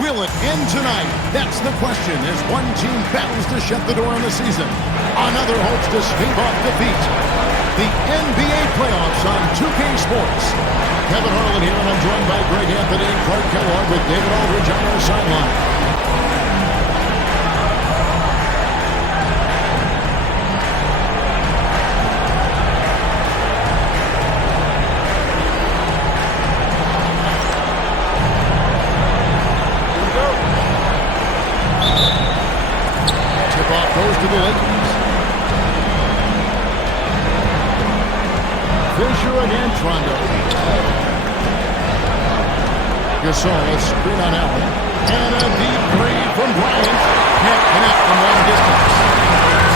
Will it end tonight? That's the question as one team battles to shut the door on the season. Another hopes to stave off defeat. The NBA playoffs on 2K Sports. Kevin Harlan here, and I'm joined by Greg Anthony and Clark Kellogg with David Aldridge on our sideline. Goes to the Lakers. Fisher against Rondo. Gasol, a screen on Allen. And a deep three from Bryant. Can't connect from long distance.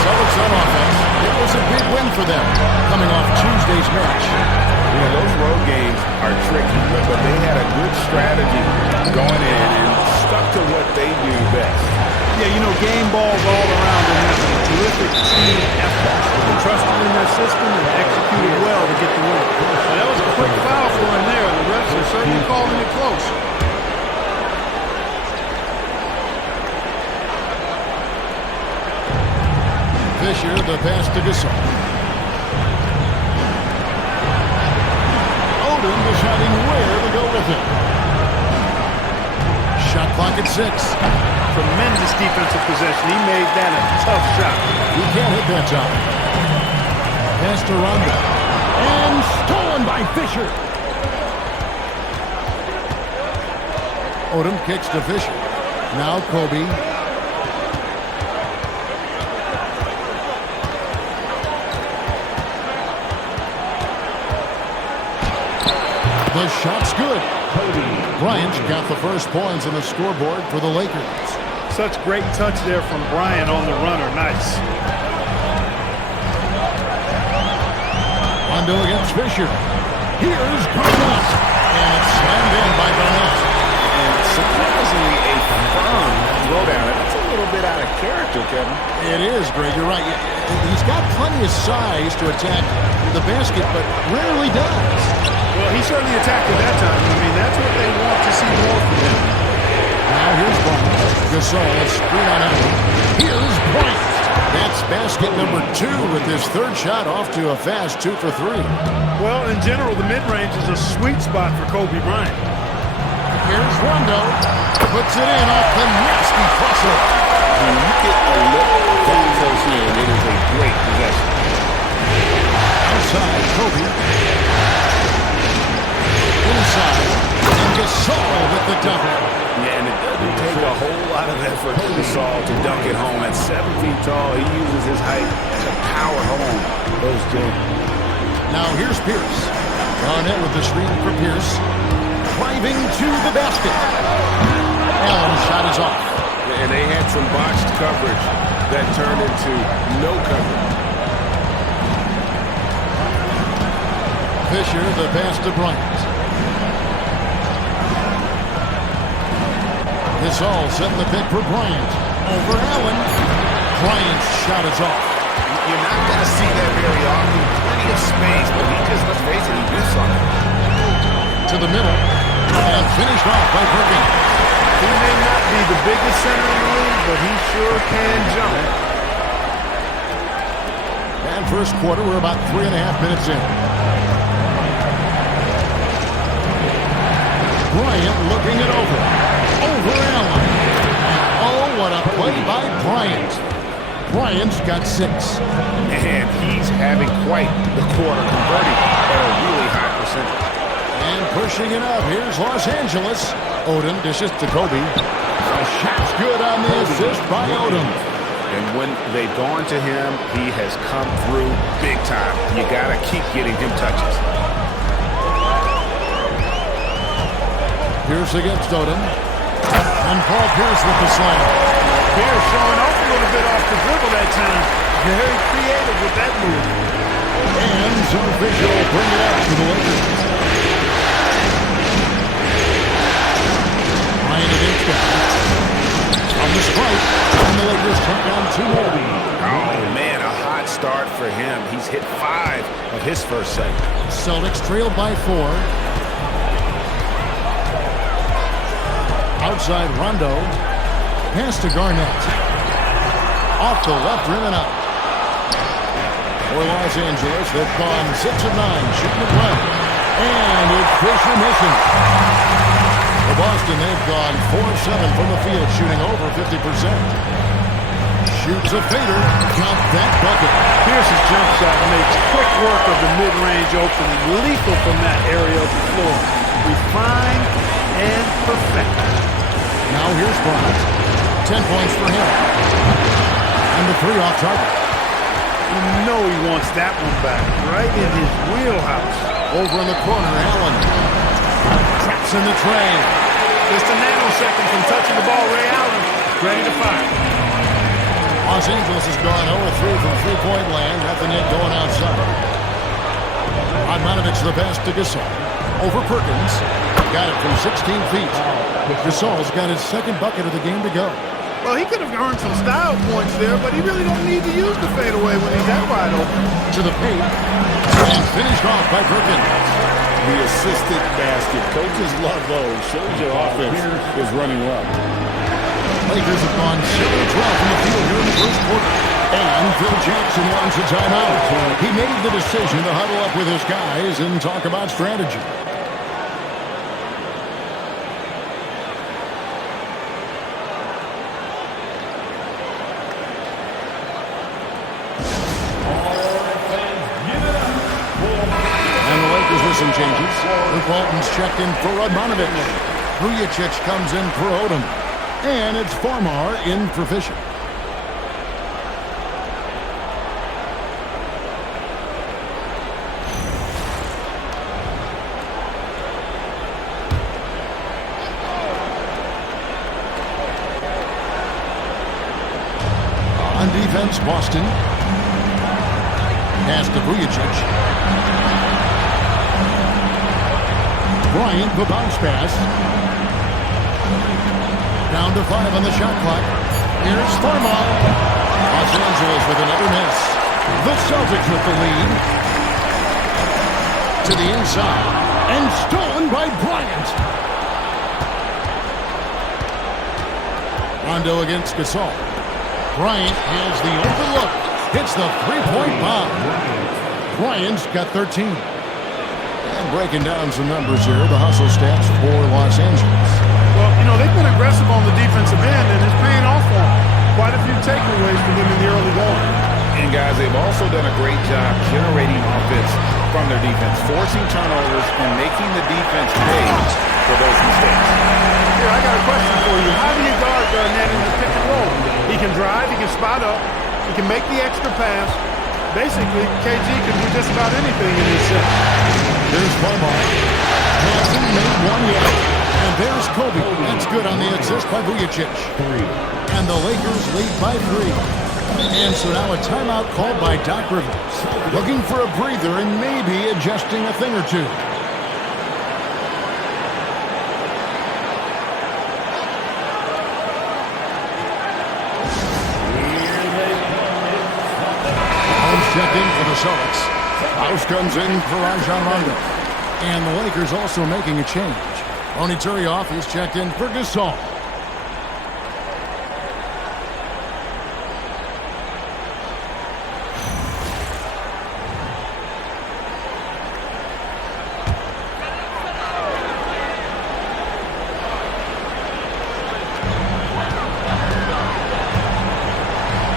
Celtics on offense. It was a big win for them, coming off Tuesday's match. You know, those road games are tricky, but they had a good strategy going in and stuck to what they do best. Yeah, you know, game balls all around and having a terrific team effort. They trusted in their system and executed well to get the win. That was a quick foul for him there. The refs are certainly calling it close. Fisher, the pass to Gasol. Odom deciding where to go with it. Shot clock at 6. Tremendous defensive possession. He made that a tough shot. He can't hit that time. Pass to Rondo. And stolen by Fisher. Odom kicks to Fisher. Now Kobe. The shot's good. Bryant got the first points on the scoreboard for the Lakers. Such great touch there from Bryant on the runner. Nice. Rondo against Fisher. Here's Garnett. And it's slammed in by Garnett. And surprisingly a firm throwdown. That's a little bit out of character, Kevin. It is, Greg. You're right. He's got plenty of size to attack the basket, but rarely does. Well, he certainly attacked it that time. I mean, that's what they want to see more from him. Now here's Bryant. Gasol, screen on Allen. Here's Bryant. That's basket number 2 with his third shot off to a fast 2 for 3. Well, in general, the mid-range is a sweet spot for Kobe Bryant. Here's Rondo. Puts it in off the nasty crossover. When you get a look that close in, it is a great possession. Outside, Kobe. Inside, and Gasol with the double. Yeah, and it doesn't take a whole lot of effort for Gasol to dunk it home. At 7 feet tall, he uses his height to power home those two. Now here's Pierce. Garnett with the screen for Pierce. Driving to the basket. Allen's shot is off. And they had some botched coverage that turned into no coverage. Fisher, the pass to Bryant. Gasol setting the pick for Bryant. Over Allen. Bryant's shot is off. You're not going to see that very often. Plenty of space, but he just, let's face it, he missed something. To the middle. And finished off by Perkins. He may not be the biggest center in the league, but he sure can jump. And first quarter, we're about 3.5 minutes in. Bryant looking it over. Over Allen. And oh, what a play by Bryant. Bryant's got 6. And he's having quite the quarter, converting at a really high percentage. And pushing it up. Here's Los Angeles. Odom dishes to Kobe. The shot's good on the assist by Odom. And when they've gone to him, he has come through big time. You got to keep getting him touches. Pierce against Odom. And Paul Pierce with the slam. Pierce showing off a little bit off the dribble that time. Very creative with that move. And so Fisher will bring it up to the Lakers. Bryant against Glen. On the strike. And the Lakers take down 2 more. Oh, man, a hot start for him. He's hit 5 of his first set. Celtics trailed by 4. outside Rondo. Pass to Garnett. Off the left rim and out. For Los Angeles, they've gone 6 of 9, shooting it well. And it's Fisher missing. For Boston, they've gone 4 of 7 from the field, shooting over 50%. Shoots a fader. Count that bucket. Pierce's jump shot makes quick work of the mid-range opening. Lethal from that area of the floor. Refined and perfected. Now here's Bryant. 10 points for him. And the 3 off target. You know he wants that one back. Right in his wheelhouse. Over in the corner, Allen. Traps in the tray. Just a nanosecond from touching the ball. Ray Allen ready to fire. Los Angeles has gone 0-3 from three-point land. Nothing yet going outside. Radmanović the pass to Gasol. Over Perkins. Got it from 16 feet. Gasol's got his second bucket of the game to go. Well, he could have earned some style points there, but he really don't need to use the fadeaway when he's that wide open. To the paint. And finished off by Perkins. The assisted basket. Coaches love those. Shows your offense is running well. Lakers have gone 0-12 from the field here in the first quarter. And Phil Jackson wants a timeout. He made the decision to huddle up with his guys and talk about strategy. And the Lakers with some changes. Walton's checked in for Radmanović. Vujačić comes in for Odom. And it's Farmar in for Fisher. On defense, Boston. Pass to Vujačić. Bryant, the bounce pass. Down to 5 on the shot clock. Here's Farmar. Los Angeles with another miss. The Celtics with the lead. To the inside. And stolen by Bryant. Rondo against Gasol. Bryant has the open look. Hits the three-point bomb. Bryant's got 13. And breaking down some numbers here, the hustle stats for Los Angeles. Well, you know, they've been aggressive on the defensive end, and it's paying off for them. Quite a few takeaways for them in the early going. And, guys, they've also done a great job generating offense from their defense, forcing turnovers and making the defense pay for those mistakes. Here, I got a question for you. How do you guard Garnett in the pick and roll? He can drive, he can spot up, he can make the extra pass. Basically, KG can do just about anything in this set. Here's Farmar. Hasn't made one yet. And there's Kobe. That's good on the assist by Vujačić. And the Lakers lead by 3. And so now a timeout called by Doc Rivers. Looking for a breather and maybe adjusting a thing or two. Holmes checked in for the Celtics. House comes in for Rajon Rondo. And the Lakers also making a change. Ronny Turiaf, he's checked in for Gasol.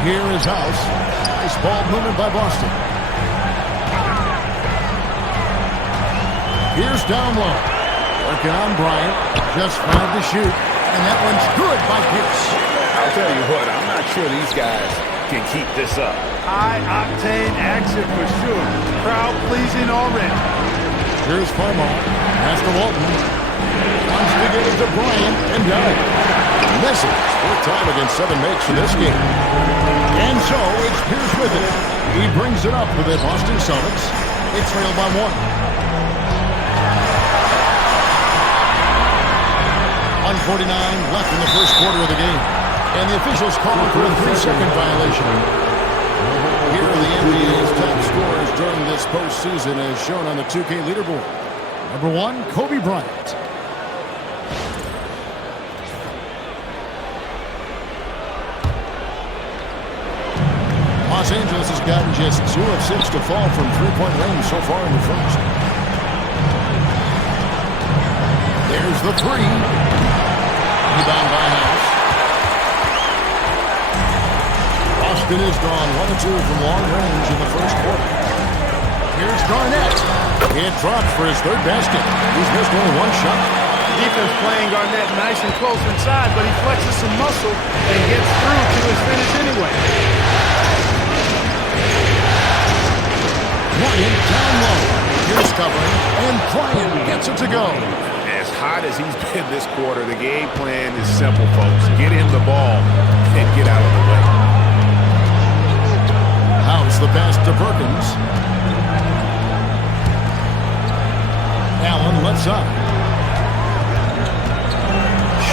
Here is House. Nice ball movement by Boston. Here's down low. Working on Bryant. Just 5 to shoot. And that one's good by Pierce. I'll tell you what, I'm not sure these guys can keep this up. High-octane action for sure. Crowd pleasing already. Here's Farmar. Pass to Walton. Wants to get it to Bryant and down. Misses. 4th time against 7 makes for this game. And so it's Pierce with it. He brings it up for the Boston Celtics. They trail by 1. 1:49 left in the first quarter of the game. And the officials call for a 3-second violation. Here are the NBA's top scorers during this postseason as shown on the 2K leaderboard. Number 1, Kobe Bryant. gotten just 2 of 6 to fall from three-point range so far in the first. There's the three. Rebound by House. Boston has gone 1 of 2 from long range in the first quarter. Here's Garnett. It drops for his third basket. He's missed only 1 shot. Defense playing Garnett nice and close inside, but he flexes some muscle and gets through to his finish anyway. Bryant down low. Here's covering, and Bryant gets it to go. As hot as he's been this quarter, the game plan is simple, folks. Get him the ball and get out of the way. House the pass to Perkins. Allen left side.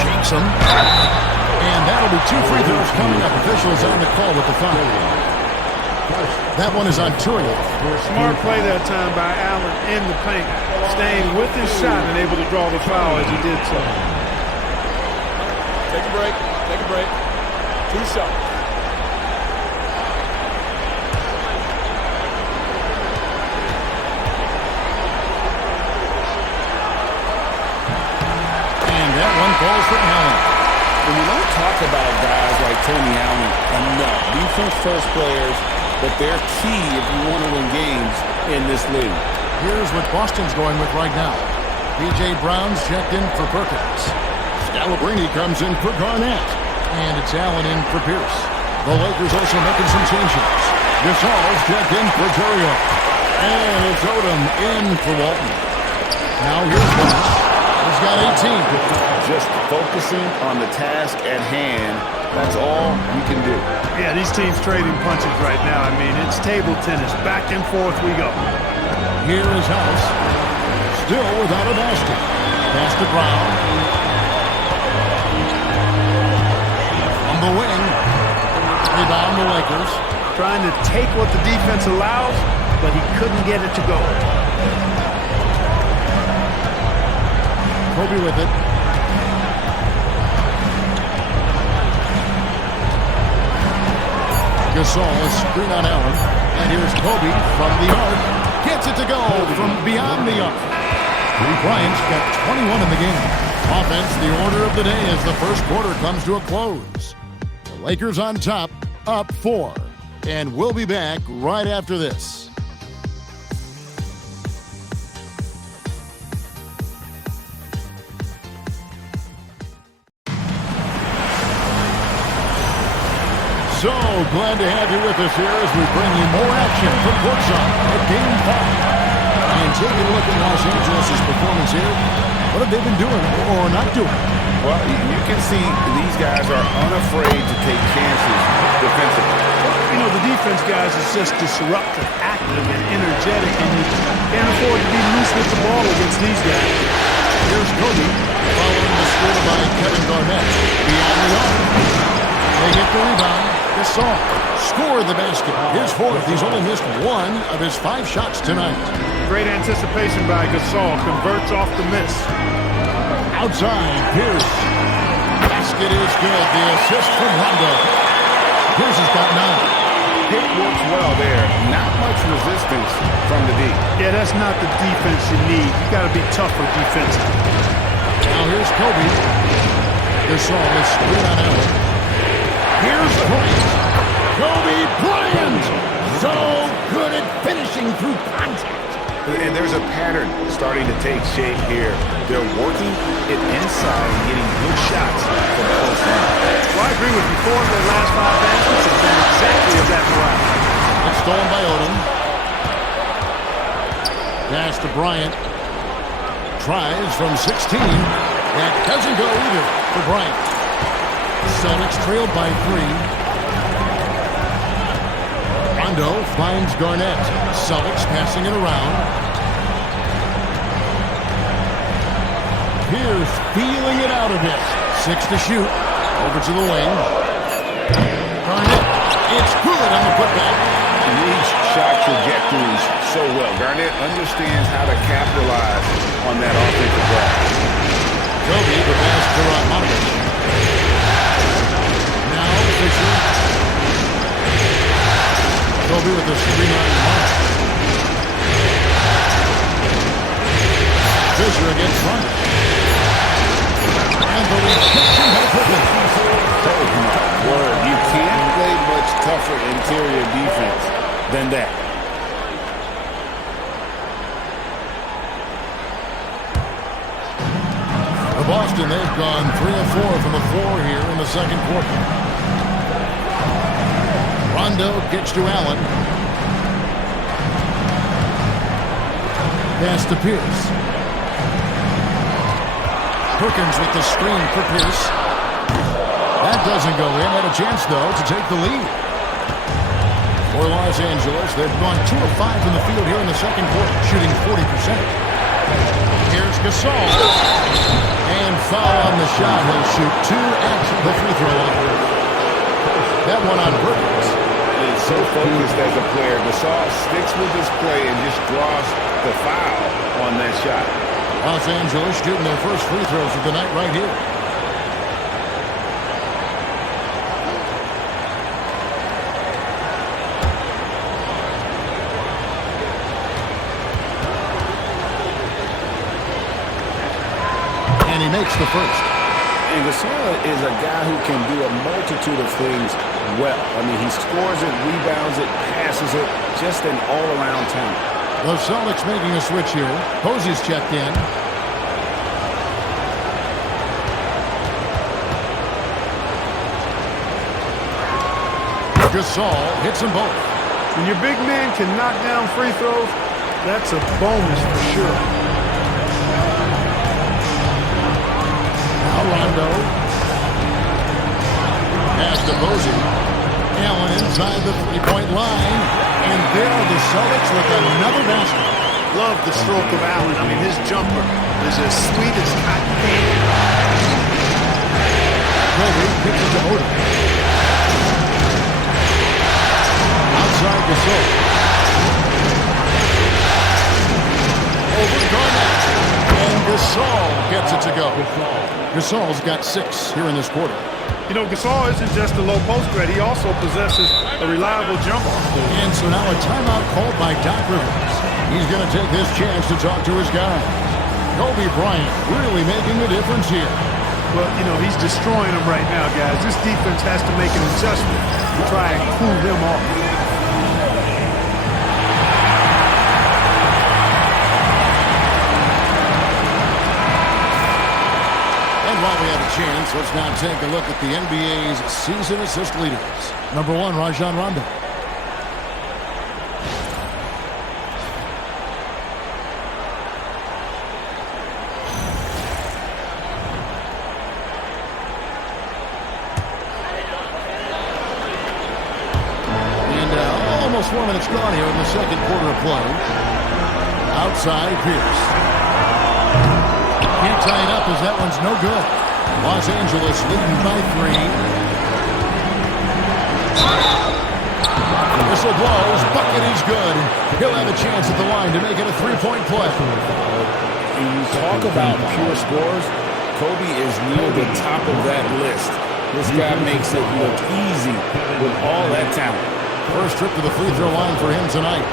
Shakes him. And that'll be 2 free throws coming up. Officials on the call with the foul. That one is on Turiaf. Smart play that time by Allen in the paint, staying with his shot and able to draw the foul as he did so. Take a break. Take a break. 2 shots. That one falls for Allen. When we don't talk about guys like Tony Allen enough, defense-first players, but they're key if you want to win games in this league. Here's what Boston's going with right now. P.J. Brown's checked in for Perkins. Scalabrine comes in for Garnett. And it's Allen in for Pierce. The Lakers also making some changes. Gasol's checked in for Turiaf. And it's Odom in for Walton. Now here's Ronny. He's got 18. Just focusing on the task at hand, that's all you can do. Yeah, these teams trading punches right now. I mean, it's table tennis. Back and forth we go. Here is House. Still without a basket. Pass to Brown. On the wing. Rebound the Lakers. Trying to take what the defense allows, but he couldn't get it to go. Kobe with it. Gasol is screen on Allen. And here's Kobe from the arc. Gets it to go from beyond the arc. Bryant's got 21 in the game. Offense, the order of the day as the first quarter comes to a close. The Lakers on top, up 4. And we'll be back right after this. So glad to have you with us here as we bring you more action from courtside at Game 5. And taking a look at Los Angeles' performance here, what have they been doing or not doing? Well, you can see these guys are unafraid to take chances defensively. You know, the defense guys is just disruptive, active, and energetic, and you can't afford to be loose with the ball against these guys. Here's Kobe following the score by Kevin Garnett. Beyond the arc. They get the rebound. Gasol scored the basket. His 4th. He's only missed 1 of his 5 shots tonight. Great anticipation by Gasol. Converts off the miss. Outside, Pierce. Basket is good. The assist from Rondo. Pierce has got 9. Pick works well there. Not much resistance from the D. Yeah, that's not the defense you need. You got to be tougher defensively. Now here's Kobe. Gasol is screen on Allen. Here's Bryant. Kobe Bryant. So good at finishing through contact. And there's a pattern starting to take shape here. They're working it inside and getting good shots from close range. Well, I agree with you. 4 of their last 5 baskets have been exactly of that variety. It's stolen by Odom. Pass to Bryant. Tries from 16. That doesn't go either for Bryant. Celtics trailed by 3. Rondo finds Garnett. Celtics passing it around. Pierce feeling it out a bit. 6 to shoot. Over to the wing. Garnett. It's good on the putback. He reads shot trajectories so well. Garnett understands how to capitalize on that offensive drive. Kobe the pass to Radmanović. Now Fisher. Kobe with the inspection by Perkins. Oh, my word. You can't play much tougher interior defense than that. For Boston, they've gone 3 of 4 from the floor here in the second quarter. Rondo gets to Allen. Pass to Pierce. Perkins with the screen for Pierce. That doesn't go in. Had a chance, though, to take the lead. For Los Angeles, they've gone 2 of 5 from the field here in the second quarter, shooting 40%. Here's Gasol. And foul on the shot. He'll shoot 2 at the free throw line. That one on Perkins. He's so focused as a player. Gasol sticks with his play and just draws the foul on that shot. Los Angeles shooting their first free throws of the night right here. And he makes the first. And Gasol is a guy who can do a multitude of things well. I mean, he scores it, rebounds it, passes it, just an all-around talent. The Celtics making a switch here. Posey's checked in. Gasol hits them both. When your big man can knock down free throws, that's a bonus for sure. Now Rondo. Pass to Posey. Allen inside the three-point line. And there are the Celtics with another basket. Love the stroke of Allen. I mean, his jumper is as sweet as cotton candy. Kobe kicks it to Odom. Outside Gasol. Over Garnett. And Gasol gets it to go. Gasol's got 6 here in this quarter. You know, Gasol isn't just a low post threat. He also possesses a reliable jumper. And so now a timeout called by Doc Rivers. He's going to take this chance to talk to his guys. Kobe Bryant really making the difference here. Well, you know, he's destroying them right now, guys. This defense has to make an adjustment to try and cool them off. While we have a chance, let's now take a look at the NBA's season assist leaders. Number 1, Rajon Rondo. And almost 4 minutes gone here in the second quarter of play. Outside Pierce. Can't tie it up as that one's no good. Los Angeles leading by 3. Whistle blows. Bucket is good. He'll have a chance at the line to make it a 3-point play. When you talk about pure scores, Kobe is near the top of that list. This guy makes it look easy with all that talent. First trip to the free throw line for him tonight.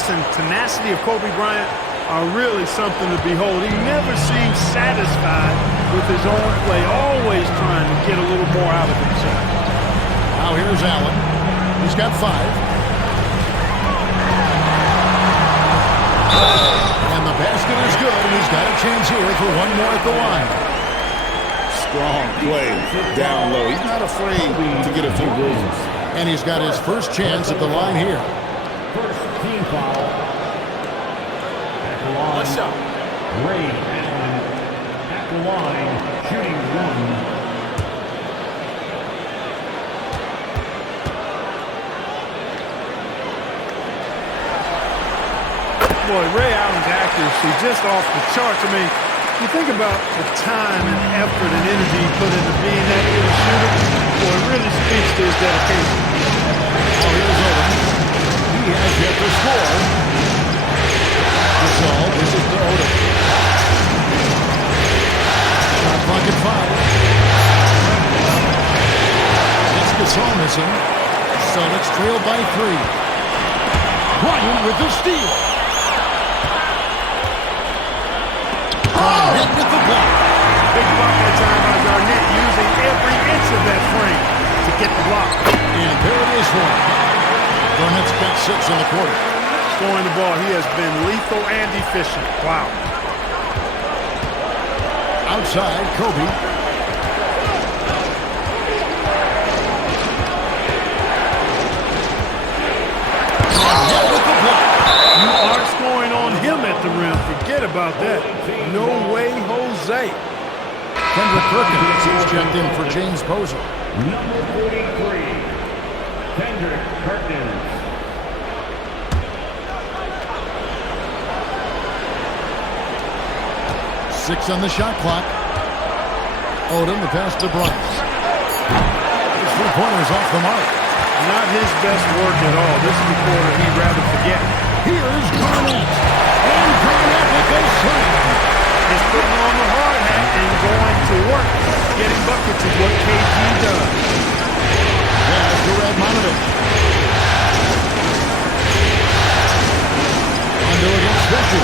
And tenacity of Kobe Bryant are really something to behold. He never seems satisfied with his own play, always trying to get a little more out of himself. Now here's Allen. He's got 5. And the basket is good, and he's got a chance here for one more at the line. Strong play down low. He's not afraid to get a few bruises. And he's got his first chance at the line here. First team foul. At the line. What's up? Ray Allen at the line, shooting 1. Boy, Ray Allen's accuracy just off the charts. I mean, you think about the time and effort and energy he put into being that good a shooter. Boy, it really speaks to his dedication. Now here's Odom. He has yet to score. trailed by 3. Bryant with the steal. Garnett with the block. Big block that time by Garnett, using every inch of that frame to get the block. And there it is for him. Garnett's got 6 in the quarter. Scoring the ball, he has been lethal and efficient. Wow. Outside, Kobe. Garnett with the block. You aren't scoring on him at the rim. Forget about that. No way, Jose. Kendrick Perkins is checked in for James Posey. Number 43, Kendrick Perkins. 6 on the shot clock. Odom, the pass to Bryant. His 3-pointers off the mark. Not his best work at all. This is the quarter he'd rather forget. Here's Garnett. And Garnett with the slam. He's putting on the hard hat and going to work. Getting buckets is what KG does. Pass to Radmanović. Rondo against Sasha.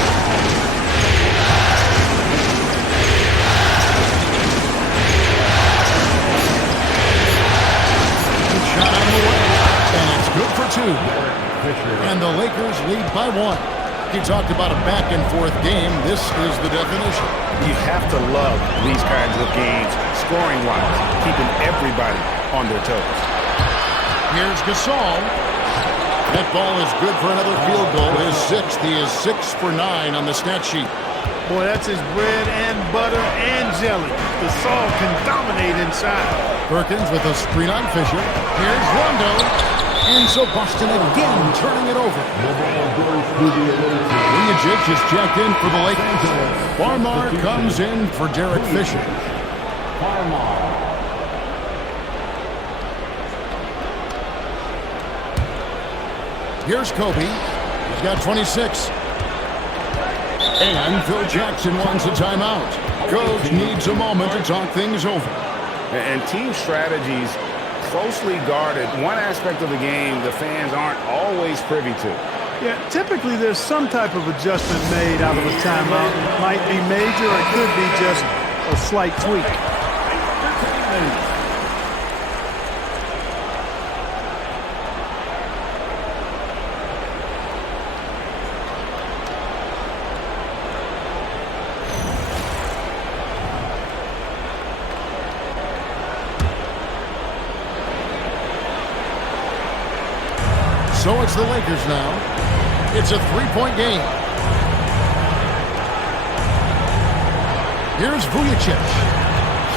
Shot out of the way, and it's good for 2. And the Lakers lead by 1. He talked about a back-and-forth game. This is the definition. You have to love these kinds of games, scoring-wise, keeping everybody on their toes. Here's Gasol. That ball is good for another field goal. His 6th. He is 6 for 9 on the stat sheet. Boy, that's his bread and butter and jelly. Gasol can dominate inside. Perkins with a screen on Fisher. Here's Rondo. And so Boston again turning it over. Vujačić is checked in for the Lakers. Farmar comes in for Derek Fisher. Farmar. Here's Kobe. He's got 26. And Phil Jackson wants a timeout. Coach needs a moment to talk things over. And team strategies closely guarded. One aspect of the game the fans aren't always privy to. Yeah, typically there's some type of adjustment made out of a timeout. It might be major or it could be just a slight tweak. So it's the Lakers now. It's a 3-point game. Here's Vujačić.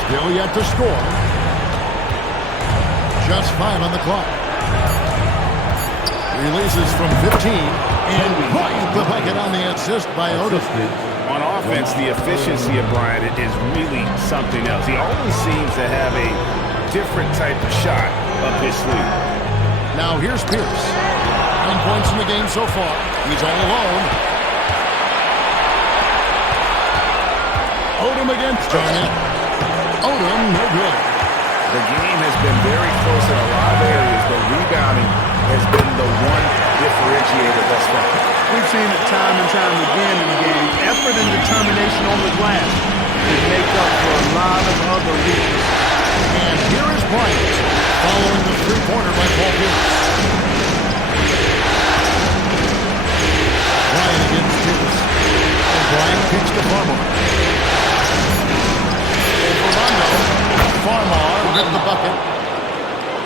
Still yet to score. Just 5 on the clock. Releases from 15. And Bryant the bucket on the assist by Odom. On offense, the efficiency of Bryant is really something else. He always seems to have a different type of shot up his sleeve. Now here's Pierce. 9 points in the game so far. He's all alone. Odom against Garnett. Odom, no good. The game has been very close in a lot of areas, but rebounding has been the one differentiator thus far. We've seen it time and time again in the game. Effort and determination on the glass can make up for a lot of other reasons. And here is Bryant, following the 3-pointer by Paul Pierce. Bryant against Pierce. And Bryant kicks to Farmar. Over Rondo. Farmar with the bucket.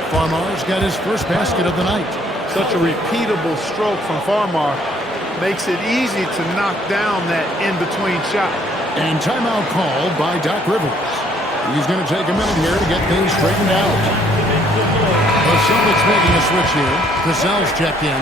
Farmar's got his first basket of the night. Such a repeatable stroke from Farmar makes it easy to knock down that in-between shot. And timeout called by Doc Rivers. He's going to take a minute here to get things straightened out. The Celtics making a switch here. Cassell's checked in.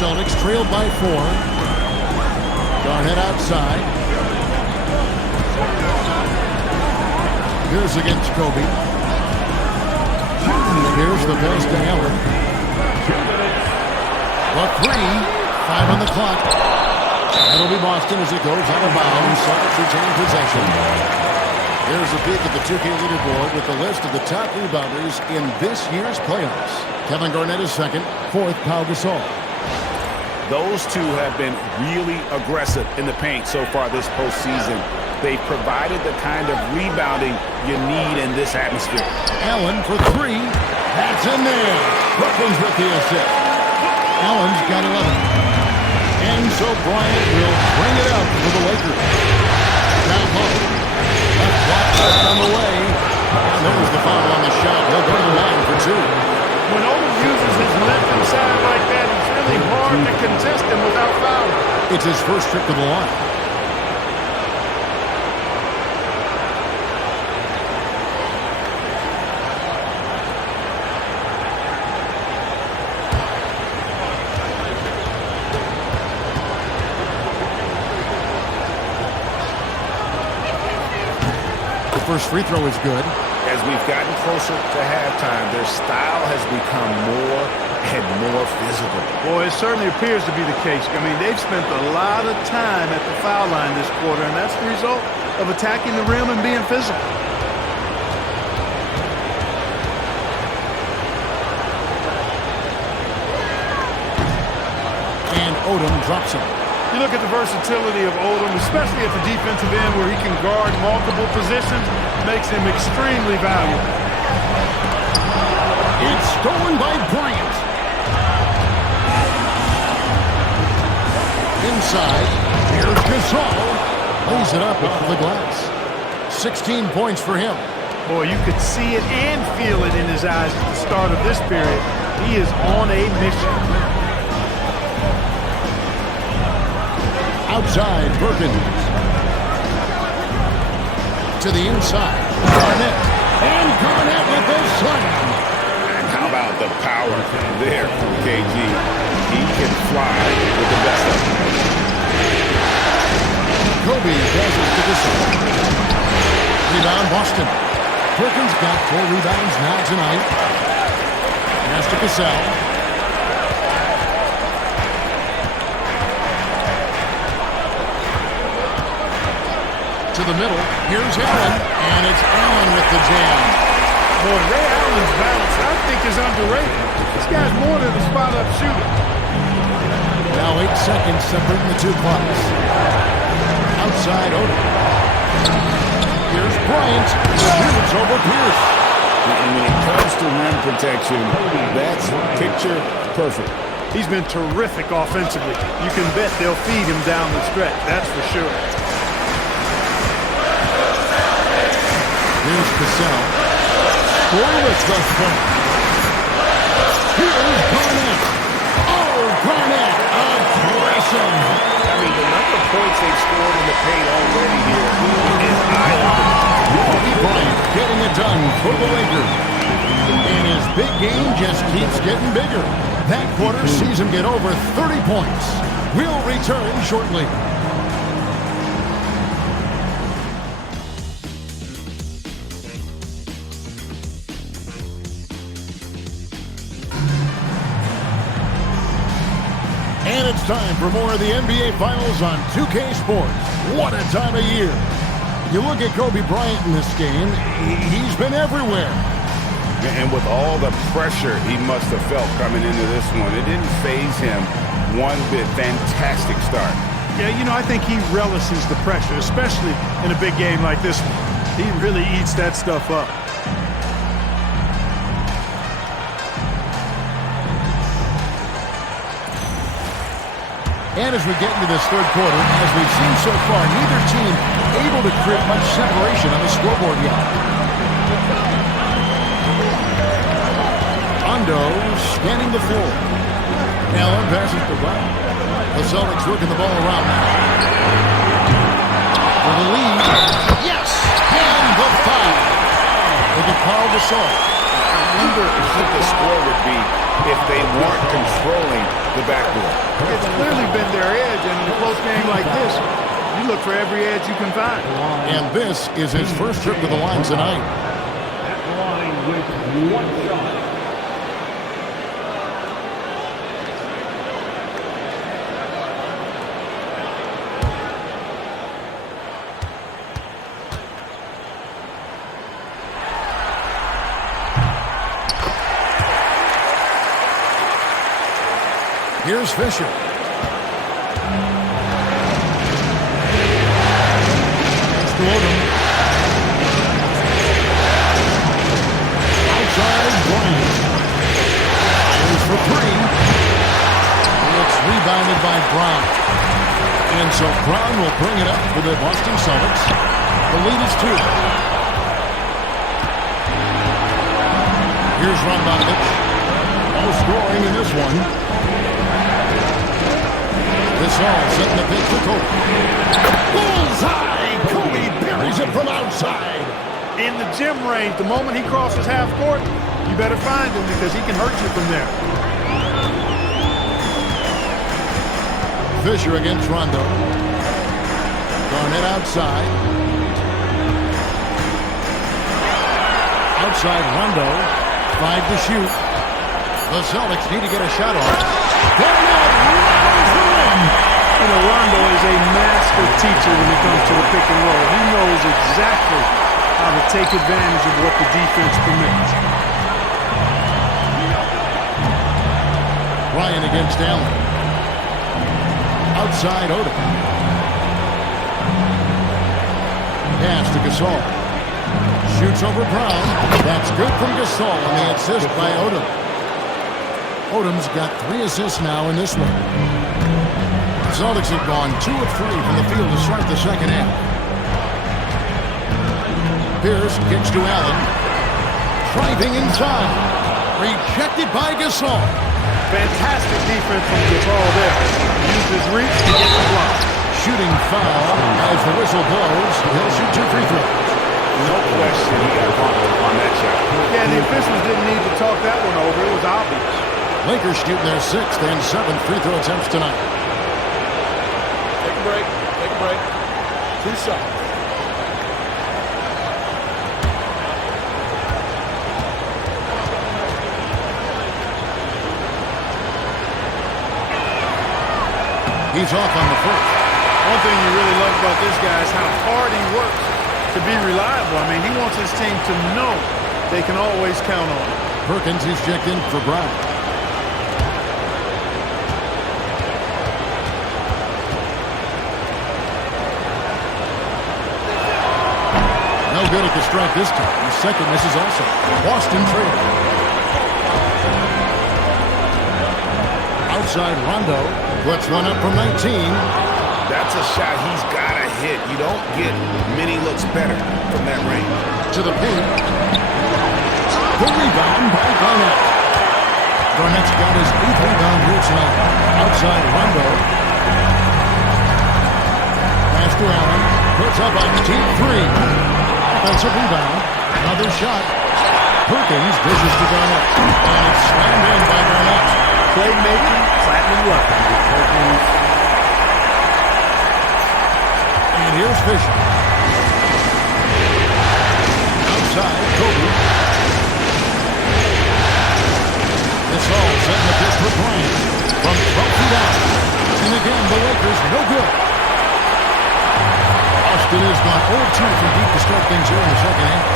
Celtics trailed by 4. Garnett outside. Here's against Kobe. Here's the pass to Allen. The three. 5 on the clock. That'll be Boston as it goes out of bounds. Celtics retain possession. Here's a peek at the 2K leaderboard with the list of the top rebounders in this year's playoffs. Kevin Garnett is second. Fourth, Gasol. Those two have been really aggressive in the paint so far this postseason. They've provided the kind of rebounding you need in this atmosphere. Allen for three. That's in there. Perkins with the assist. Allen's got 11. And so Bryant will bring it up for the Lakers. Down low. Left block just on the way. And there's the foul on the shot. He'll go to the line for two. When Odom uses his left inside like that, it's really hard to contest him without fouling. It's his first trip to the line. The first free throw is good. As we've gotten closer to halftime, their style has become more and more physical. Boy, it certainly appears to be the case. I mean, they've spent a lot of time at the foul line this quarter, and that's the result of attacking the rim and being physical. And Odom drops him. You look at the versatility of Odom, especially at the defensive end where he can guard multiple positions, makes him extremely valuable. It's stolen by Bryant. Inside, here's Gasol. Lays it up off the glass. 16 points for him. Boy, you could see it and feel it in his eyes at the start of this period. He is on a mission. Outside, Perkins. To the inside, Garnett. And Garnett with the slam. And how about the power there from KG? He can fly with the best of them. Kobe passes to the side. Rebound, Boston. Perkins got 4 rebounds now tonight. Pass to Cassell. To the middle. Here's Allen. And it's Allen with the jam. Boy, Ray Allen's balance, I think, is underrated. This guy's more than a spot-up shooter. Now 8 seconds separating the two clocks. Outside Odom. Here's Bryant. Shoots over Pierce. And when it comes to rim protection, that's picture perfect. He's been terrific offensively. You can bet they'll feed him down the stretch. That's for sure. Here's Cassell. Scoreless thus far. Here's Garnett. Oh, Garnett. Aggressive. I mean, the number of points they've scored in the paint already here is eye-opening. Kobe Bryant getting it done for the Lakers. And his big game just keeps getting bigger. That quarter sees him get over 30 points. We'll return shortly. And it's time for more of the NBA Finals on 2K Sports. What a time of year. You look at Kobe Bryant in this game, he's been everywhere. And with all the pressure he must have felt coming into this one, it didn't faze him one bit. Fantastic start. Yeah, you know, I think he relishes the pressure, especially in a big game like this one. He really eats that stuff up. And as we get into this third quarter, as we've seen so far, neither team able to create much separation on the scoreboard yet. Rondo scanning the floor. Allen passes to Bryant. The Celtics working the ball around now. For the lead. Yes! And the foul. They get Gasol. I wonder what the score would be if they weren't controlling the backboard. It's clearly been their edge, and in a close game like this, you look for every edge you can find. And this is his first trip to the line tonight. At the line with 1 shot. Here's Fisher. It's to Odom. Outside Bryant. Fires for three. And it's rebounded by Brown. And so Brown will bring it up for the Boston Celtics. The lead is 2. Here's Radmanović. No scoring in this one. Gasol setting the pitch for Powe. Bullseye! Kobe buries it from outside. In the gym range, the moment he crosses half court, you better find him because he can hurt you from there. Fisher against Rondo. Garnett outside. Outside Rondo. 5 to shoot. The Celtics need to get a shot off. Garnett rattles the rim. You know, Rondo is a master teacher when it comes to the pick and roll. He knows exactly how to take advantage of what the defense permits. Bryant against Allen. Outside Odom. Pass to Gasol. Shoots over Brown. That's good from Gasol on the assist by Odom. Odom's got 3 assists now in this one. The Celtics have gone 2 of 3 from the field to start the second half. Pierce kicks to Allen. Driving inside. Rejected by Gasol. Fantastic defense from Gasol there. Used his reach to get the block. Shooting foul as the whistle blows. He'll shoot 2 free throws. No question he got bumped on that shot. Yeah, the officials didn't need to talk that one over. It was obvious. Lakers shooting their 6th and 7th free throw attempts tonight. Take a break. Take a break. 2 shots. He's off on the first. One thing you really love about this guy is how hard he works to be reliable. I mean, he wants his team to know they can always count on him. Perkins is checked in for Bryant. No good at the strike this time. The second misses also. Boston trail. Outside Rondo puts one up from 19. That's a shot he's got to hit. You don't get many looks better from that range. To the paint. The rebound by Garnett. Garnett's got his 8th rebound here tonight. Outside Rondo. Pass to Allen. Puts up a deep 3. Offensive rebound. Another shot. Perkins dishes to Garnett. And it's slammed in by Garnett. Playmaking, platinum level. Perkins. And here's Fisher. Outside, Kobe. Gasol setting the pitch for Bryant. From 12 feet out. And again, the Lakers no good. Boston has gone 0-2 from deep to start things here in the second half.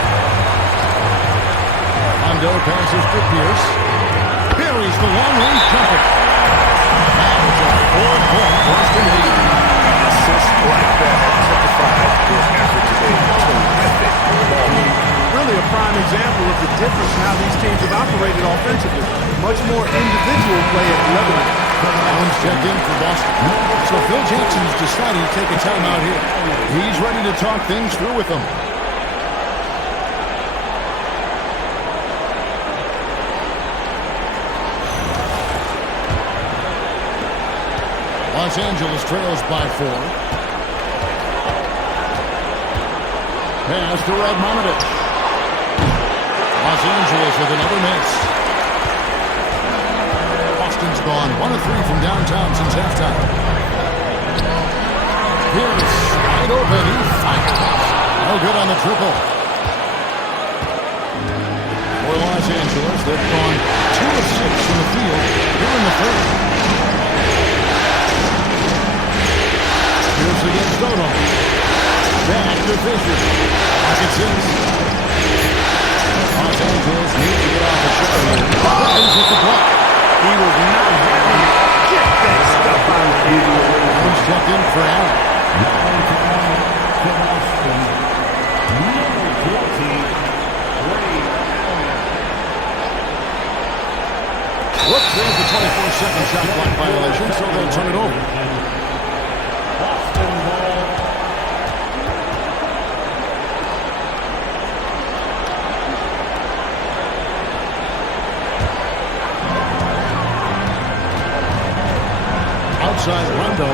Rondo passes to Pierce. Buries the long-range jumper. Now it's a 4-point Boston lead. Assists like that typified his effort today. Terrific ball movement. Really a prime example of the difference in how these teams have operated offensively. Much more individual play at the other end. Allen's checked in for Boston. So Phil Jackson's decided to take a timeout here. He's ready to talk things through with them. Los Angeles trails by 4. Pass to Radmanović. Los Angeles with another miss. Boston's gone 1 of 3 from downtown since halftime. Pierce wide open. He fires. No good on the triple. For Los Angeles, they've gone 2 of 6 from the field here in the third. Pierce against Odom. Back to Fisher. Pocket 6. Los Angeles needs to get off the shot here. Perkins with the block. He was not having it. Get for Allen. Whoops, there's the 24-second shot clock violation, so they'll turn it over. Boston ball. Outside Rondo.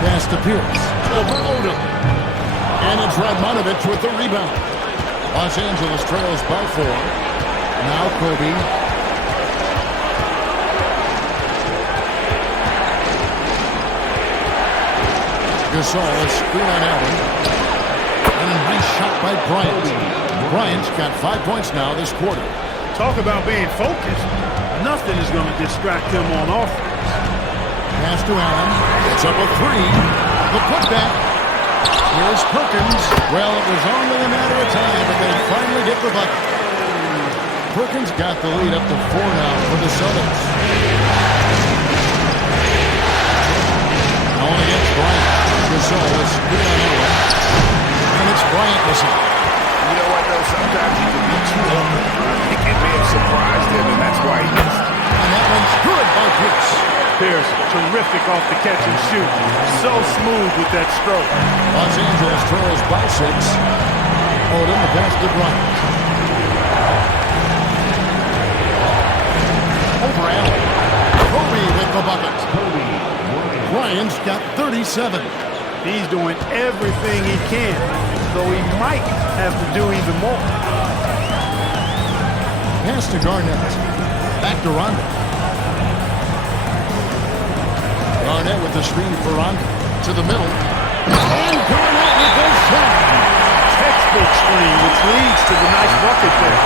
Pass to Pierce. Over Odom. And it's Radmanović with the rebound. Los Angeles trails by 4. Now Kobe. Gasol is screen on Allen. And a nice shot by Bryant. Bryant's got 5 points now this quarter. Talk about being focused. Nothing is going to distract him on offense. Pass to Allen. It's up a 3. The putback. Here's Perkins. Well, it was only a matter of time, but they finally get the bucket. Perkins got the lead up to 4 now for the Celtics. Going against Bryant. Gasol is screen on Allen. And it's Bryant missing. You know what, though? Sometimes he can be too open. I think it may have surprised him, and that's why he missed. And that one's good by Pierce. Pierce, terrific off the catch and shoot. So smooth with that stroke. Los Angeles trails by 6. Odom, the pass to Bryant. Over Allen. Kobe with the bucket. Bryant's got 37. He's doing everything he can, though he might have to do even more. Pass to Garnett. Back to Rondo. Garnett with the screen for Rondo. To the middle. And Garnett with the shot. Textbook screen, which leads to the nice bucket there.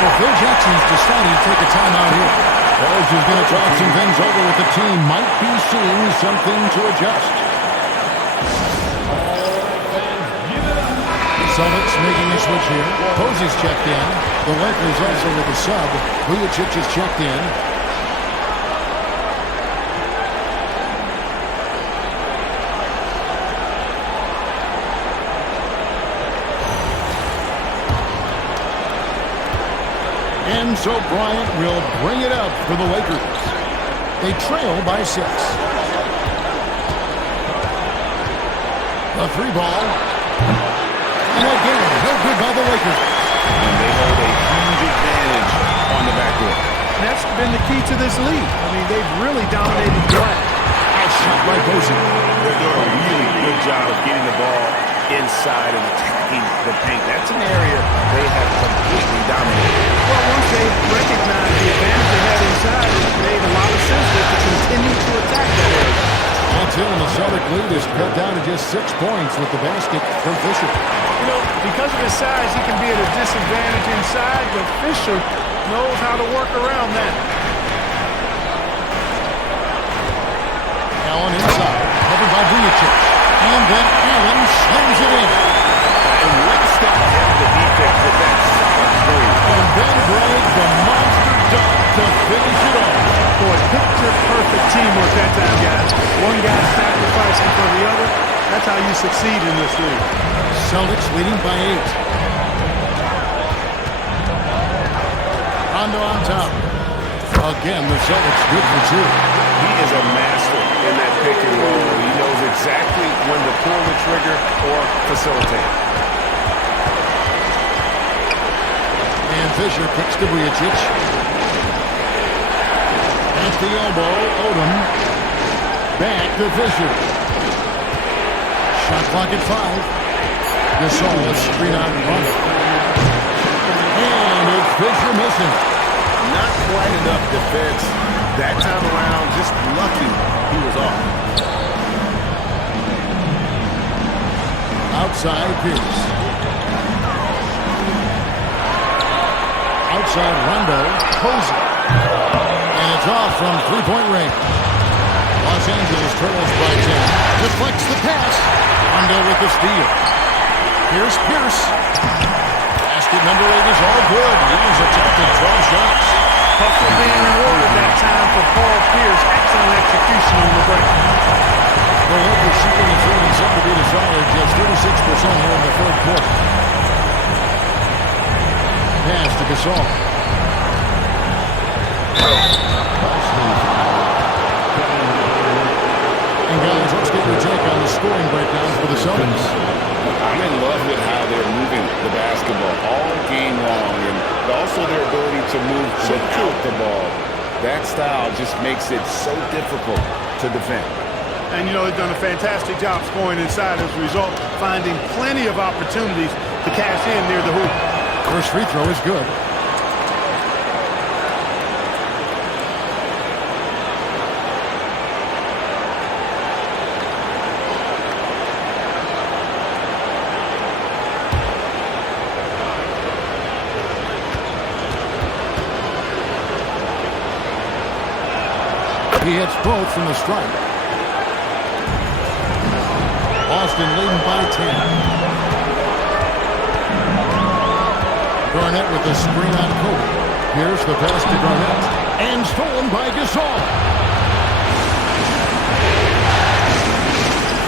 So Vujačić decided to take a timeout here. Coach is going to talk some things over with the team. Might be seeing something to adjust. Celtics making a switch here. Posey's checked in. The Lakers also with a sub. Vujačić is checked in. And so Bryant will bring it up for the Lakers. They trail by 6. A 3 ball. And again, no good by the Lakers. And they hold a huge advantage on the backcourt. That's been the key to this league. I mean, they've really dominated the glass. Nice shot by Posey. They're doing a really good job of getting the ball inside and attacking the paint. That's an area they have completely dominated. Well, once they recognized the advantage they had inside, it made a lot of sense to continue to attack that area. Until the Celtic lead is cut down to just 6 points with the basket from Fisher. You know, because of his size, he can be at a disadvantage inside, but Fisher knows how to work around that. Allen inside, covered by Vujačić. And then Allen slams it in. And one step ahead of the defense with that solid three. And then Greg, the monster dunk to finish it off. Boy, picture-perfect teamwork that time, guys. One guy sacrificing for the other. That's how you succeed in this league. Celtics leading by 8. Rondo on top. Again, the Celtics good for 2. He is a master in that pick and roll. He knows exactly when to pull the trigger or facilitate. And Fisher kicks to Vujačić. At the elbow, Odom. Back to Fisher. Shot clock at 5. Gasol is screen out in front. And it's Fisher missing. Not quite enough defense. That time around, just lucky he was off. Outside Pierce. Outside Rondo. Posey. And it's off from 3-point range. Los Angeles trails by 10. Deflects the pass. Rondo with the steal. Here's Pierce. Basket number 8 is all good. He was attempting 12 shots. Hustle being rewarded that time for Paul Pierce. Excellent execution on the break. Well, Lakers shooting is really something to be desired. Just 36% here in the third quarter. Pass to Gasol. And guys, let's get your take on the scoring breakdowns for the Celtics. I'm in love with how they're moving the basketball all game long, and also their ability to move without the ball. That style just makes it so difficult to defend. And, you know, they've done a fantastic job scoring inside as a result, finding plenty of opportunities to cash in near the hoop. First free throw is good. He hits both from the stripe. Boston leading by 10. Garnett with the screen on Powe. Here's the pass to Garnett. And stolen by Gasol.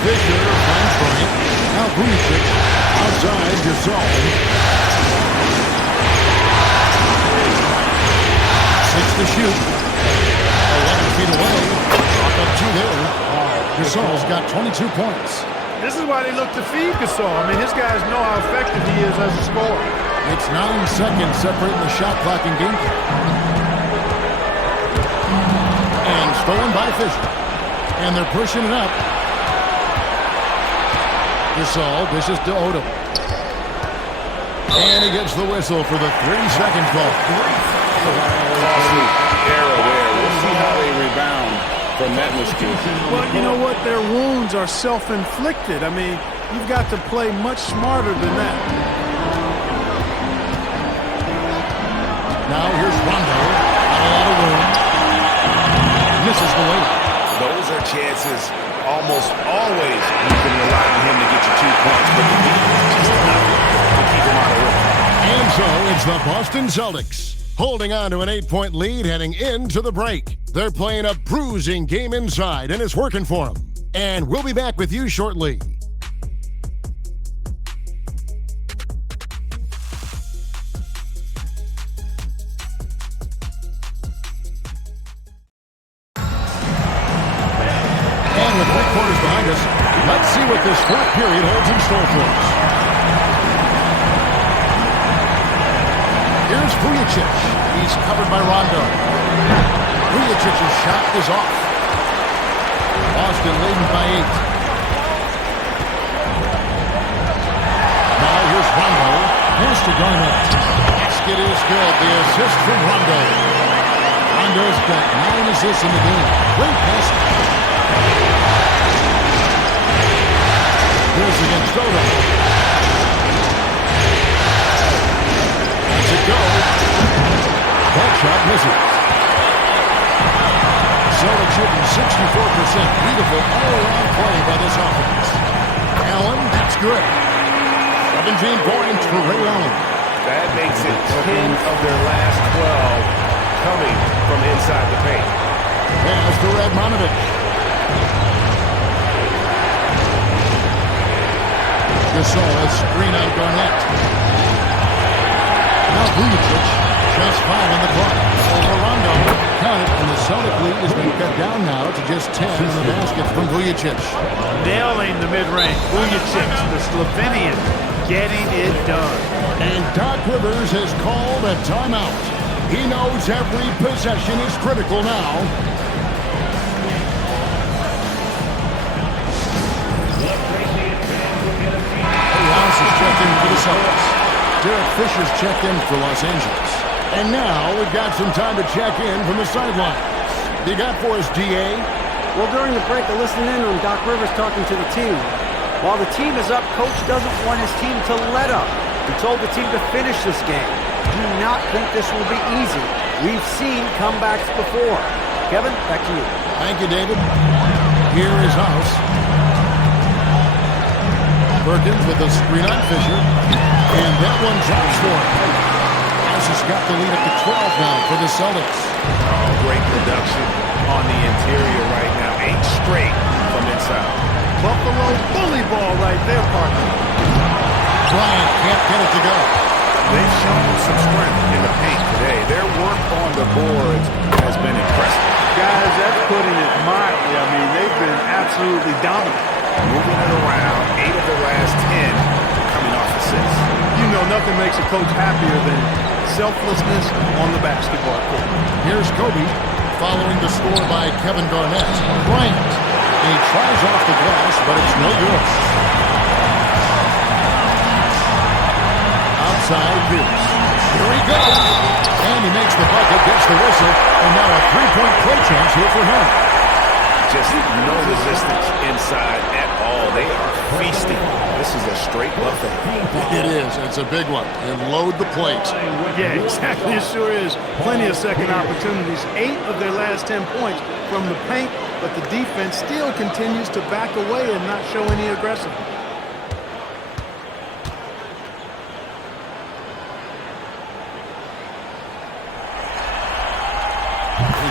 Fisher finds Bryant. Now Vujačić outside Gasol. 6 to shoot. 11 feet away. Up 2 there. Gasol's got 22 points. This is why they look to feed Gasol. I mean, his guys know how effective he is as a scorer. It's 9 seconds separating the shot clock and game clock. And stolen by Fisher. And they're pushing it up. Gasol dishes to Odom. And he gets the whistle for the 3-second call. Error there. We'll see how they rebound from that mistake. Well, you know what? Their wounds are self-inflicted. I mean, you've got to play much smarter than that. Now here's Rondo. Not a lot of room. Misses the weight. Those are chances almost always you can rely on him to get you 2 points, but the defense is just enough to keep him out of work. And so it's the Boston Celtics holding on to an 8-point lead heading into the break. They're playing a bruising game inside, and it's working for them. And we'll be back with you shortly. And with 3 quarters behind us, let's see what this fourth period holds in store for us. Here's Vujačić. He's covered by Rondo. Vujačić's shot is off. Boston leading by 8. Now here's Rondo. Pass to Garnett. Basket is good. The assist from Rondo. Rondo's got 9 assists in the game. Great passing. Here's against Odom. Let's it go. That shot misses. Celtics shooting 64%. Beautiful all-around play by this offense. Allen, that's good. 17 points for Ray Allen. That makes it 10 of their last 12 coming from inside the paint. Pass to Radmanović. Gasol, a screen on Garnett. Now Vujačić, just 5 on the clock. Over Rondo, count it, and the Celtic lead has been cut down now to just 10 in the basket from Vujačić. Nailing the mid-range. Vujačić, the Slovenian, getting it done. And Doc Rivers has called a timeout. He knows every possession is critical now. Rouse is checked in for the Celtics. Derek Fisher's checked in for Los Angeles. And now we've got some time to check in from the sidelines. You got for us, DA? Well, during the break, I listened in on Doc Rivers talking to the team. While the team is up, Coach doesn't want his team to let up. He told the team to finish this game. Do not think this will be easy. We've seen comebacks before. Kevin, back to you. Thank you, David. Here is House. Perkins with a screen on Fisher. And that one drops for him. House has got the lead up to 12 now for the Celtics. Oh, great production on the interior right now. 8 straight from inside. Buffalo bully ball right there, partner. Bryant can't get it to go. They've shown some strength in the paint today. Their work on the boards has been impressive. Guys, that's putting it mildly. I mean, they've been absolutely dominant. Moving it around, 8 of the last 10 coming off assists. You know, nothing makes a coach happier than selflessness on the basketball court. Here's Kobe following the score by Kevin Garnett. Bryant. He tries off the glass, but it's no good. Outside Pierce. Here he goes. And he makes the bucket, gets the whistle, and now a three-point play chance here for him. Just no resistance inside at all. They are feasting. This is a straight buffet. It is. It's a big one. And load the plate. Yeah, exactly. It sure is. Plenty of second opportunities. 8 of their last 10 points from the paint, but the defense still continues to back away and not show any aggression.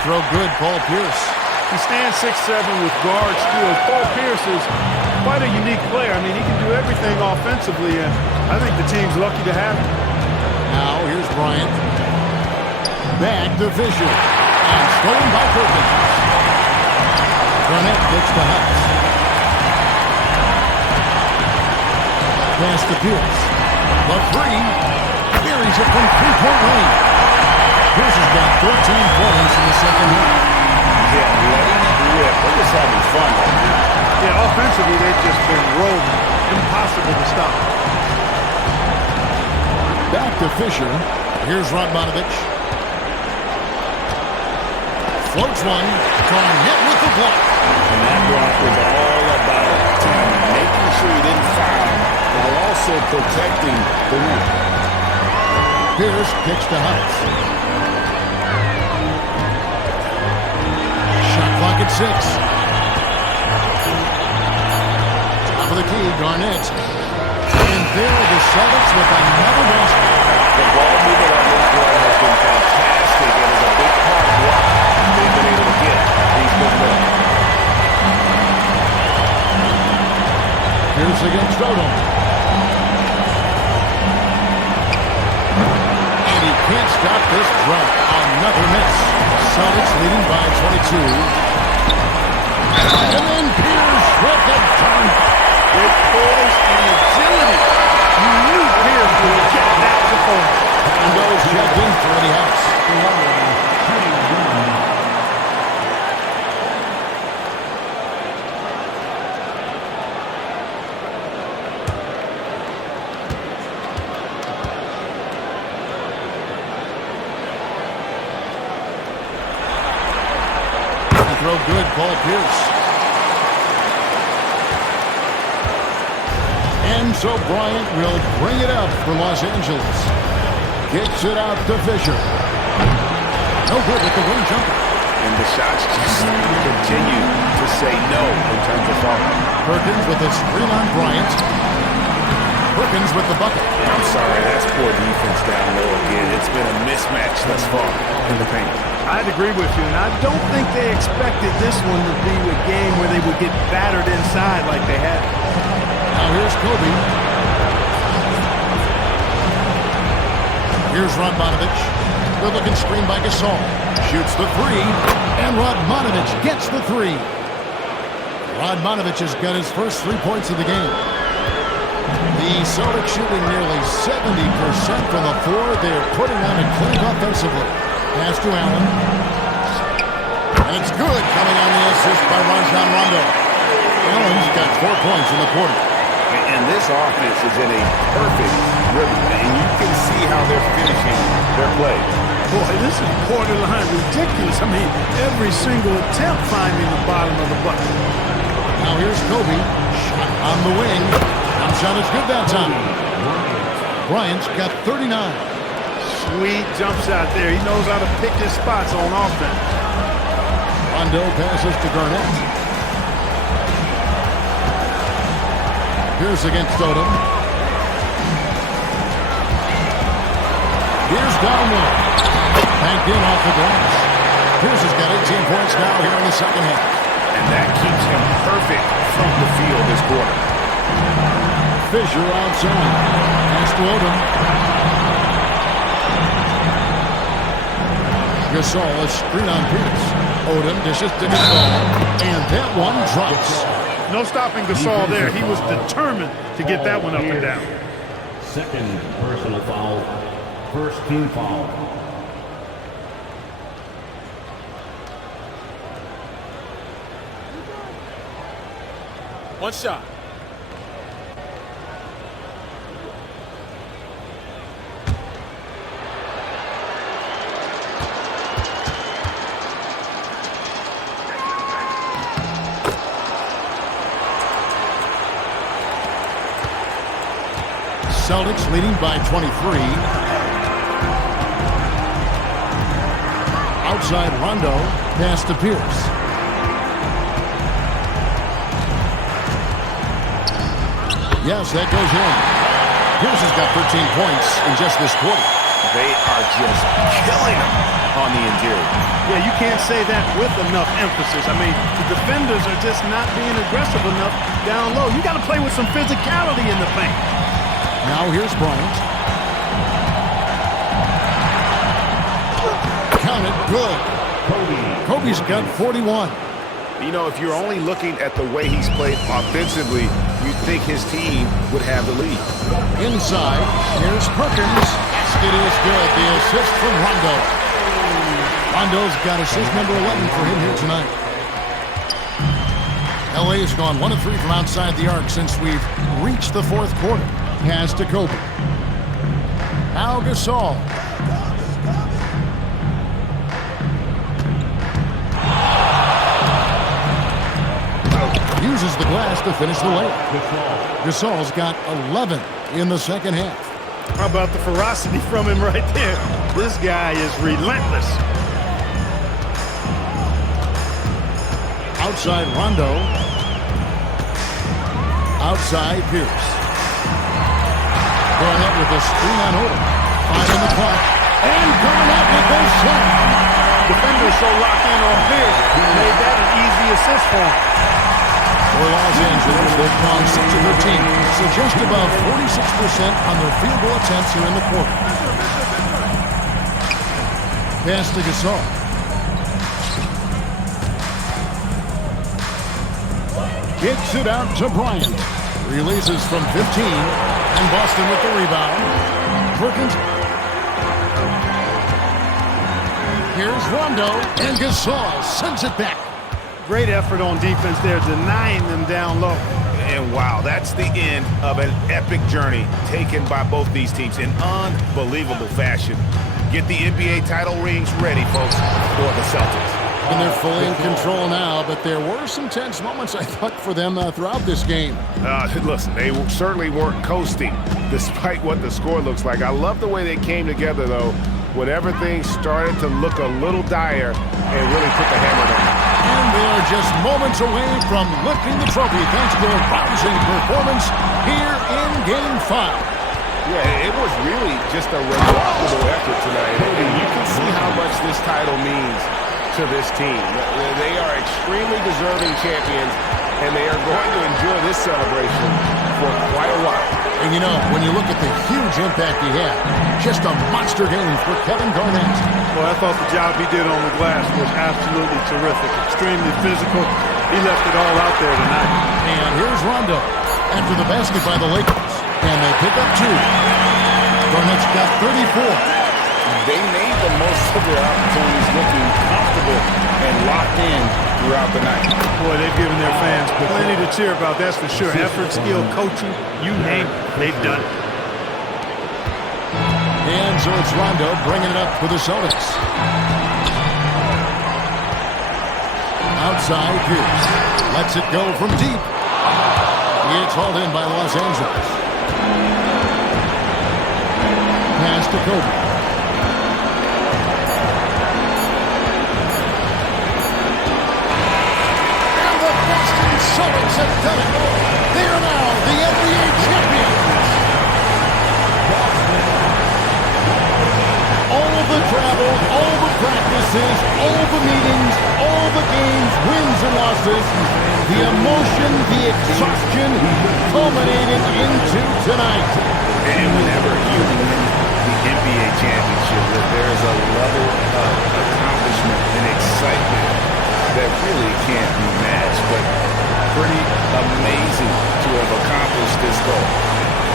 Throw good, Paul Pierce. He stands 6'7" with guard skills. Paul Pierce is quite a unique player. I mean, he can do everything offensively, and I think the team's lucky to have him. Now, here's Bryant. Back to Fisher. And stolen by Perkins. Garnett gets the house. Pass to Pierce. The three. Buries it from three-point range. Pierce has got 13 points in the second half. Yeah, letting it rip. They're just having fun right now. Yeah, offensively, they've just been rolling. Impossible to stop. Back to Fisher. Here's Radmanović. Floats one. Garnett with the block. And that block was all about making sure he didn't foul while also protecting the rim. Pierce kicks to House. Shot clock at 6. Top of the key, Garnett. And there are the Celtics with another basket. The ball movement on this run has been fantastic. It is a big part of what they've been able to get these big men. Here's against Odom. And he can't stop this drop. Another miss. Celtics leading by 22. And then Pierce with the dunk. With poise and agility. You knew Pierce would get that performance. And goes checked in for the house. Throw good, Paul Pierce. And so Bryant will bring it up for Los Angeles. Kicks it out to Fisher. No good with the wing jumper. And the shots just continue to say no in terms of falling. Perkins with a screen on Bryant. Perkins with the bucket. I'm sorry, that's poor defense down low again. It's been a mismatch thus far in the paint. I'd agree with you, and I don't think they expected this one to be a game where they would get battered inside like they had. Now here's Kobe. Here's Radmanović. Good looking screen by Gasol. Shoots the three, and Radmanović gets the three. Radmanović has got his first 3 points of the game. The Celtics shooting nearly 70% from the floor. They're putting on a clinic offensively. Pass to Allen. And it's good coming on the assist by Rajon Rondo. Allen's got 4 points in the quarter. And this offense is in a perfect rhythm, and you can see how they're finishing their play. Boy, this is borderline ridiculous. I mean, every single attempt finding the bottom of the bucket. Now here's Kobe. Shot on the wing. Jump shot is good that time. Bryant's got 39. Sweet jump shot there. He knows how to pick his spots on offense. Rondo passes to Garnett. Here's against Odom. Here's down low. Banked in off the glass. Pierce has got 18 points now here in the second half. And that keeps him perfect from the field this quarter. Fisher outside. Pass to Odom. Gasol, a screen on Pierce. Odom dishes to Gasol. And that one drops. No stopping Gasol there. He was determined to get that one up and down. Second personal foul. First team foul. One shot. Celtics leading by 23. Outside Rondo. Pass to Pierce. Yes, that goes in. Pierce has got 13 points in just this quarter. They are just killing him on the interior. Yeah, you can't say that with enough emphasis. I mean, the defenders are just not being aggressive enough down low. You got to play with some physicality in the paint. Now here's Bryant. Count it, good. Kobe's got 41. You know, if you're only looking at the way he's played offensively, you'd think his team would have the lead. Inside, here's Perkins. Basket is good. The assist from Rondo. Rondo's got assist number 11 for him here tonight. LA has gone 1 of 3 from outside the arc since we've reached the fourth quarter. Pass to Kobe. Now Gasol. Uses the glass to finish the layup. Gasol's got 11 in the second half. How about the ferocity from him right there? This guy is relentless. Outside Rondo. Outside Pierce. Garnett with a screen on Odom. 5 on the clock. And coming up with those slam. Defenders so locked in on Pierce, he made that an easy assist for him. For Los Angeles, they've gone 6 of 13, so just above 46% on their field goal attempts here in the quarter. Pass to Gasol. Kicks it out to Bryant. Releases from 15, and Boston with the rebound. Perkins. Here's Rondo, and Gasol sends it back. Great effort on defense there, denying them down low. And wow, that's the end of an epic journey taken by both these teams in unbelievable fashion. Get the NBA title rings ready, folks, for the Celtics. And they're fully in control now, but there were some tense moments, I thought, for them throughout this game. Listen, they certainly weren't coasting, despite what the score looks like. I love the way they came together, though, when everything started to look a little dire and really put the hammer down. And they are just moments away from lifting the trophy thanks to a rousing performance here in Game 5. Yeah, it was really just a remarkable effort tonight. And you can see how much this title means to this team. They are extremely deserving champions, and they are going to enjoy this celebration for quite a while. And you know, when you look at the huge impact he had, just a monster game for Kevin Garnett. Well, I thought the job he did on the glass was absolutely terrific. Extremely physical. He left it all out there tonight. And here's Rondo after the basket by the Lakers. And they pick up 2. Garnett's got 34. They made the most of their opportunities, looking comfortable and locked in throughout the night. Boy, they've given their fans plenty to cheer about, that's for sure. Effort, skill, coaching, you name it, they've done it. And so it's Rondo bringing it up for the Celtics. Outside Pierce. Lets it go from deep. It's hauled in by Los Angeles. Pass to Kobe. And the Boston Celtics have done it. They are now the NBA champions. travel, all the practices, all the meetings, all the games, wins and losses, the emotion, the exhaustion culminating into tonight. And whenever you win the NBA championship, there's a level of accomplishment and excitement that really can't be matched, but pretty amazing to have accomplished this goal.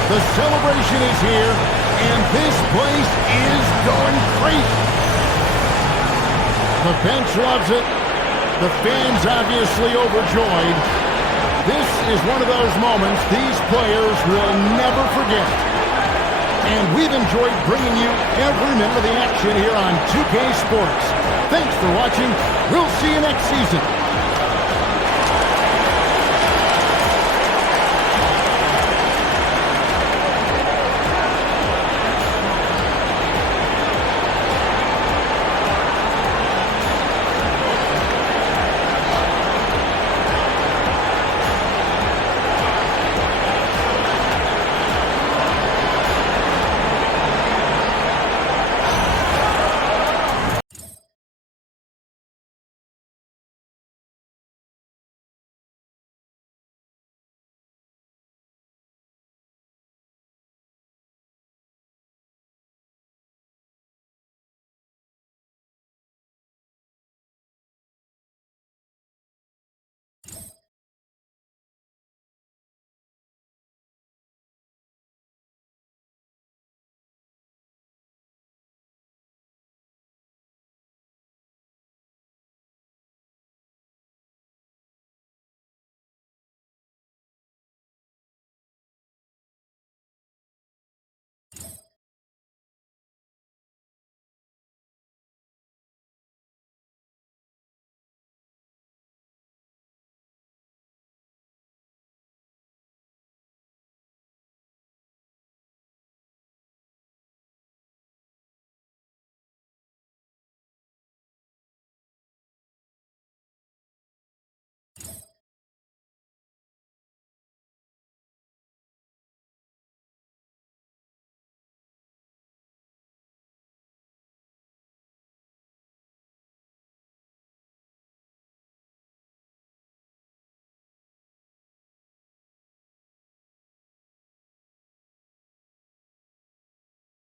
The celebration is here, and this place is going crazy. The bench loves it. The fans obviously overjoyed. This is one of those moments these players will never forget. And we've enjoyed bringing you every minute of the action here on 2K Sports. Thanks for watching. We'll see you next season.